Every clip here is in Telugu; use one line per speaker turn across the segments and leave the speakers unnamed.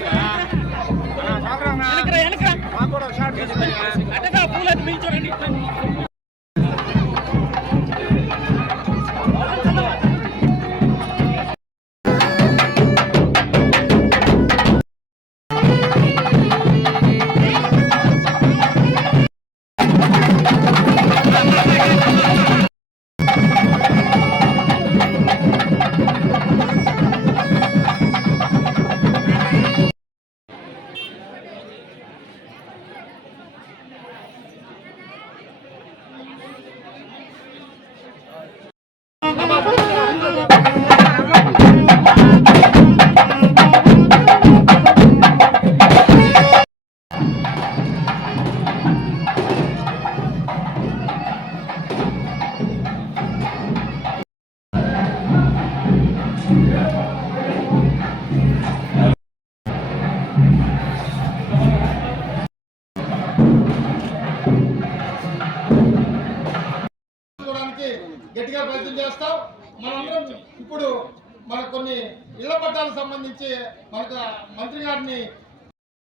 Yeah. ఇప్పుడు మనకు కొన్ని ఇళ్ళ పట్టాలకు సంబంధించి మనకు మంత్రి గారిని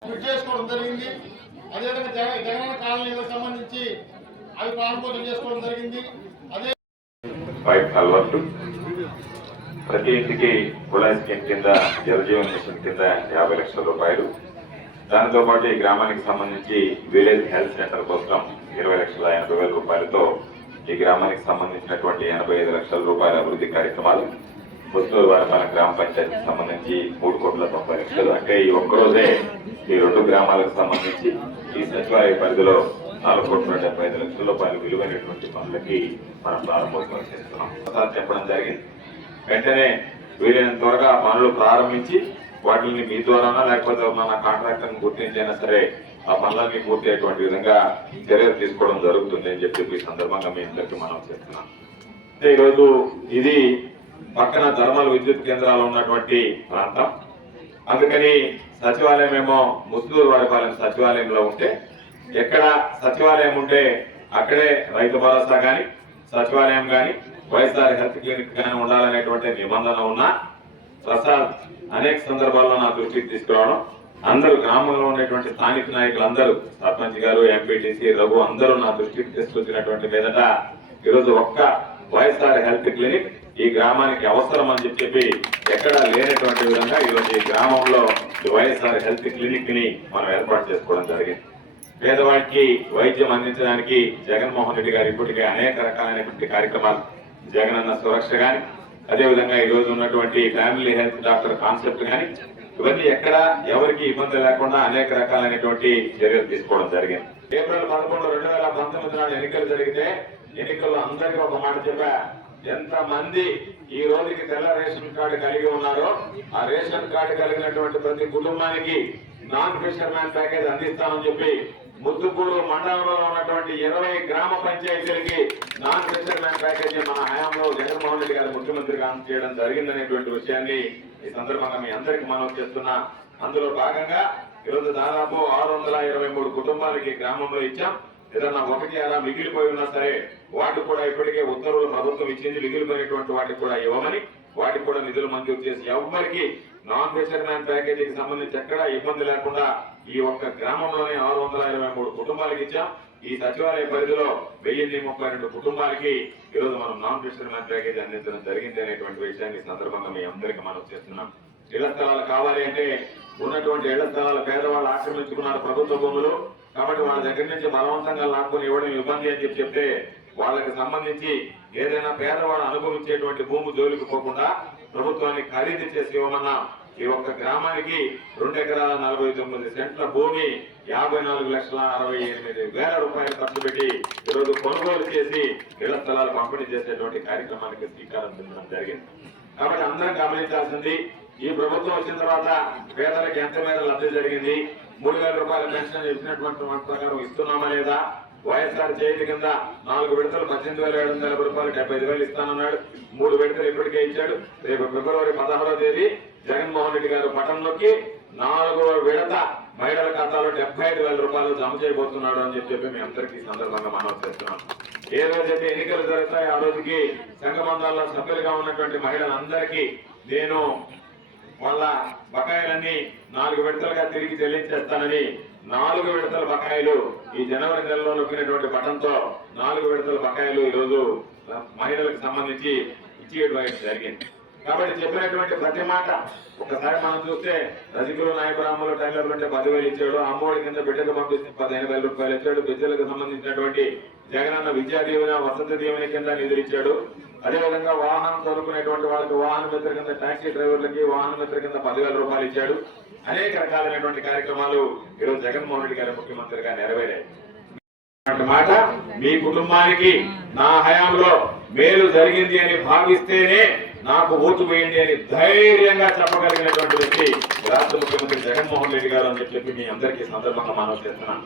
ఫిట్ చేసుకోవడం జరిగింది. అదేవిధంగా జగ జగనన్న కాలనీలకు సంబంధించి అవి ప్రారంభోత్సవం చేసుకోవడం జరిగింది. అదే
పైప్ ప్రతి ఇంటికి కుళాయి స్కీమ్ కింద జలజీవన్ మిషన్ కింద యాభై లక్షల రూపాయలు. దానితో పాటు ఈ గ్రామానికి సంబంధించి విలేజ్ హెల్త్ సెంటర్ కోసం ఇరవై లక్షల ఎనభై వేల రూపాయలతో ఈ గ్రామానికి సంబంధించినటువంటి ఎనభై ఐదు లక్షల రూపాయల అభివృద్ధి కార్యక్రమాలు పుత్తూరు మన గ్రామ పంచాయతీకి సంబంధించి మూడు కోట్ల తొంభై లక్షలు. అంటే ఈ ఒక్కరోజే ఈ రెండు గ్రామాలకు సంబంధించి ఈ సచివాలయ పరిధిలో నాలుగు కోట్ల డెబ్బై ఐదు లక్షల రూపాయలు విలువైనటువంటి పనులకి మనం ప్రారంభోత్సవం చేస్తున్నాం. చెప్పడం జరిగింది. వెంటనే వీలైన త్వరగా పనులు ప్రారంభించి వాటిని మీ ద్వారానా లేకపోతే మన కాంట్రాక్టర్ గుర్తించైనా సరే ఆ పనులన్నీ పూర్తి అయ్యేటువంటి విధంగా చర్యలు తీసుకోవడం జరుగుతుంది అని చెప్పి ఈ సందర్భంగా మీ అందరికీ మనం చేస్తున్నాం అంటే ఈరోజు ఇది పక్కన థర్మల్ విద్యుత్ కేంద్రాలు ఉన్నటువంటి ప్రాంతం. అందుకని సచివాలయం ఏమో ముస్లూరు వారిపాలెం సచివాలయంలో ఉంటే ఎక్కడ సచివాలయం ఉంటే అక్కడే రైతు భరోసా కానీ సచివాలయం కానీ వైఎస్ఆర్ హెల్త్ క్లినిక్ కానీ ఉండాలనేటువంటి నిబంధన ఉన్నా ప్రసాద్ అనేక సందర్భాల్లో నా దృష్టికి తీసుకురావడం అందరూ గ్రామంలో ఉన్నటువంటి స్థానిక నాయకులు అందరూ సర్పంచ్ గారు ఎంపీటీసీ రఘు అందరూ నా దృష్టికి తీసుకొచ్చినటువంటి మీదట ఈరోజు ఒక్క వైఎస్ఆర్ హెల్త్ క్లినిక్ ఈ గ్రామానికి అవసరం అని చెప్పి ఎక్కడా లేనటువంటి విధంగా ఈరోజు ఈ గ్రామంలో ఈ వైఎస్ఆర్ హెల్త్ క్లినిక్ని మనం ఏర్పాటు చేసుకోవడం జరిగింది. పేదవాడికి వైద్యం అందించడానికి జగన్మోహన్ రెడ్డి గారు ఇప్పటికే అనేక రకాలైనటువంటి కార్యక్రమాలు జగనన్న సురక్ష గాని అదేవిధంగా ఈ రోజు ఉన్నటువంటి ఫ్యామిలీ హెల్త్ డాక్టర్ కాన్సెప్ట్ కానీ ఇవన్నీ ఎక్కడ ఎవరికి ఇబ్బంది లేకుండా అనేక రకాలైనటువంటి చర్యలు తీసుకోవడం జరిగింది. ఏప్రిల్ పదకొండు రెండు వేల పంతొమ్మిది నాడు ఎన్నికలు జరిగితే ఎన్నికల్లో అందరికీ ఒక మాట చెప్పా. ఎంత మంది ఈ రోజుకి తెల్ల రేషన్ కార్డు కలిగి ఉన్నారో ఆ రేషన్ కార్డు కలిగినటువంటి ప్రతి కుటుంబానికి నాన్ ఫిషర్ మ్యాన్ ప్యాకేజ్ అందిస్తామని చెప్పి ముద్దుపూరు మండలంలో ఉన్నటువంటి ఇరవై గ్రామ పంచాయతీలకి నాన్ ఫిషర్ మ్యాన్ ప్యాకేజ్ మన హయాంలో జగన్మోహన్ రెడ్డి గారు ముఖ్యమంత్రిగా అందజేయడం జరిగిందనేటువంటి విషయాన్ని ఈ సందర్భంగా మీ అందరికి మనం చేస్తున్నా. అందులో భాగంగా ఈరోజు దాదాపు ఆరు వందల ఇరవై మూడు కుటుంబాలకి గ్రామంలో ఇచ్చాం. ఏదన్నా ఒకటి అలా మిగిలిపోయి ఉన్నా సరే వాటికి కూడా ఇప్పటికే ఉత్తర్వులు ప్రభుత్వం ఇచ్చింది. మిగిలిపోయినటువంటి వాటికి కూడా ఇవ్వమని వాటికి కూడా నిధులు మంజూరు చేసి ఎవరికి నాన్ ఫిషర్ మ్యాన్ ప్యాకేజీకి సంబంధించి ఎక్కడా ఇబ్బంది లేకుండా ఈ ఒక్క గ్రామంలోనే ఆరు వందల ఇరవై మూడు కుటుంబాలకు ఇచ్చాం. ఈ సచివాలయ పరిధిలో వెయ్యి ముప్పై రెండు కుటుంబాలకి ఈరోజు మనం నాన్ ఫిషర్ మ్యాన్ ప్యాకేజీ అందించడం జరిగింది అనేటువంటి విషయాన్ని సందర్భంగా మీ అందరికీ మనం చేస్తున్నాం. ఇళ్ళ స్థలాలు కావాలి అంటే ఉన్నటువంటి ఇళ్ళ స్థలాలు పేదవాళ్ళు ఆక్రమించుకున్నారు ప్రభుత్వ భూములు. కాబట్టి వాళ్ళ దగ్గర నుంచి బలవంతంగా లాక్కుని ఇవ్వడం ఇబ్బంది అని చెప్పి చెప్తే వాళ్ళకి సంబంధించి ఏదైనా పేదవాడు అనుభవించేటువంటి భూమి జోలికి పోకుండా ప్రభుత్వాన్ని ఖరీదు చేసి ఇవ్వమన్నా ఈ ఒక్క గ్రామానికి రెండు ఎకరాల నలభై తొమ్మిది సెంట్ల భూమి యాభై నాలుగు లక్షల అరవై ఎనిమిది వేల రూపాయలు ఖర్చు పెట్టి ఈరోజు కొనుగోలు చేసి ఇళ్ళ స్థలాలు పంపిణీ చేసేటువంటి కార్యక్రమానికి శ్రీకారం చుట్టడం జరిగింది. కాబట్టి అందరం గమనించాల్సింది ఈ ప్రభుత్వం వచ్చిన తర్వాత పేదలకు ఎంత మేర లబ్ధి జరిగింది మూడు వేల రూపాయల పెన్షన్ ఇచ్చినటువంటి ప్రకారం ఇస్తున్నామా లేదా వైఎస్ఆర్ చేతి కింద నాలుగు విడతలు పద్దెనిమిది వేల ఏడు వందల రూపాయలు డెబ్బై ఐదు వేలు ఇస్తానన్నాడు. మూడు విడతలు ఇప్పటికే ఇచ్చాడు. రేపు ఫిబ్రవరి పదహారో తేదీ జగన్మోహన్ రెడ్డి గారు పట్టణంలోకి నాలుగో విడత మహిళల ఖాతాలో డెబ్బై ఐదు వేల రూపాయలు జమ చేయబోతున్నాడు అని చెప్పి మీ అందరికీ ఈ సందర్భంగా మనం చేస్తున్నాం. ఏ రోజైతే ఎన్నికలు జరుగుతాయో ఆ రోజుకి సంఘమందాల్లో సభ్యులుగా ఉన్నటువంటి మహిళలందరికీ నేను వాళ్ళ బకాయిలన్నీ నాలుగు విడతలుగా తిరిగి చెల్లించేస్తానని నాలుగు విడతల బకాయిలు ఈ జనవరి నెలలో నొక్కినటువంటి పట్టంతో నాలుగు విడతల బకాయిలు ఈ రోజు మహిళలకు సంబంధించి ఇచ్చేయడం జరిగింది. కాబట్టి చెప్పినటువంటి ప్రతి మాట ఒకసారి మనం చూస్తే రజకులు నాయకురాములు టైలర్లు అంటే పదివేలు ఇచ్చాడు అమ్మఒడి కింద బిడ్డకు పంపిస్తే పదిహేను వేల రూపాయలు ఇచ్చాడు బిడ్డలకు సంబంధించినటువంటి జగనన్న విద్యా దీవెన వసతి దీవెన కింద నిధులు ఇచ్చాడు. అదేవిధంగా వాహనం చదువుకునేటువంటి వాళ్ళకి వాహన మిత్ర కింద టాక్సీ డ్రైవర్లకి వాహన మిత్ర కింద పదివేల రూపాయలు ఇచ్చాడు. అనేక రకాలైనటువంటి కార్యక్రమాలు ఈరోజు జగన్మోహన్ రెడ్డి గారి ముఖ్యమంత్రిగా నెరవేరాయి. మాట మీ కుటుంబానికి నా హయాంలో మేలు జరిగింది అని భావిస్తేనే నాకు ఓటు వేయండి అని ధైర్యంగా చెప్పగలిగినటువంటి వ్యక్తి రాష్ట్ర ముఖ్యమంత్రి జగన్మోహన్ రెడ్డి గారు అని చెప్పి మీ అందరికీ సందర్భంగా మనం చేస్తున్నాను.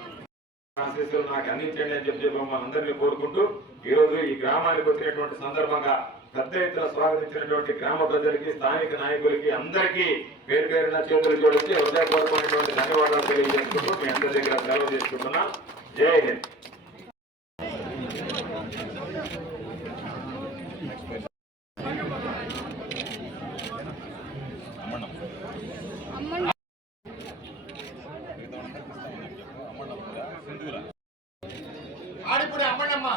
ఆశీస్సులు నాకు అందించండి అని చెప్పి మమ్మల్ని అందరినీ కోరుకుంటూ ఈ రోజు ఈ గ్రామానికి వచ్చినటువంటి సందర్భంగా పెద్ద ఎత్తున స్వాగతించినటువంటి గ్రామ ప్రజలకి స్థానిక నాయకులకి అందరికీ పేరు పేరున చేతులు జోడించి హృదయపూర్వకమైనటువంటి ధన్యవాదాలు తెలియజేసుకుంటూ మీ అందరి దగ్గర సెలవు చేసుకుంటున్నా జై హింద్.
ஆடிப்பூடி அம்மன் அம்மா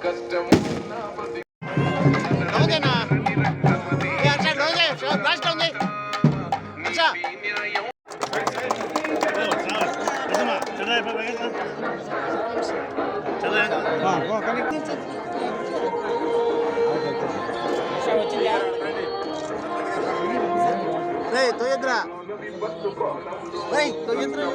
custom తోయద్రా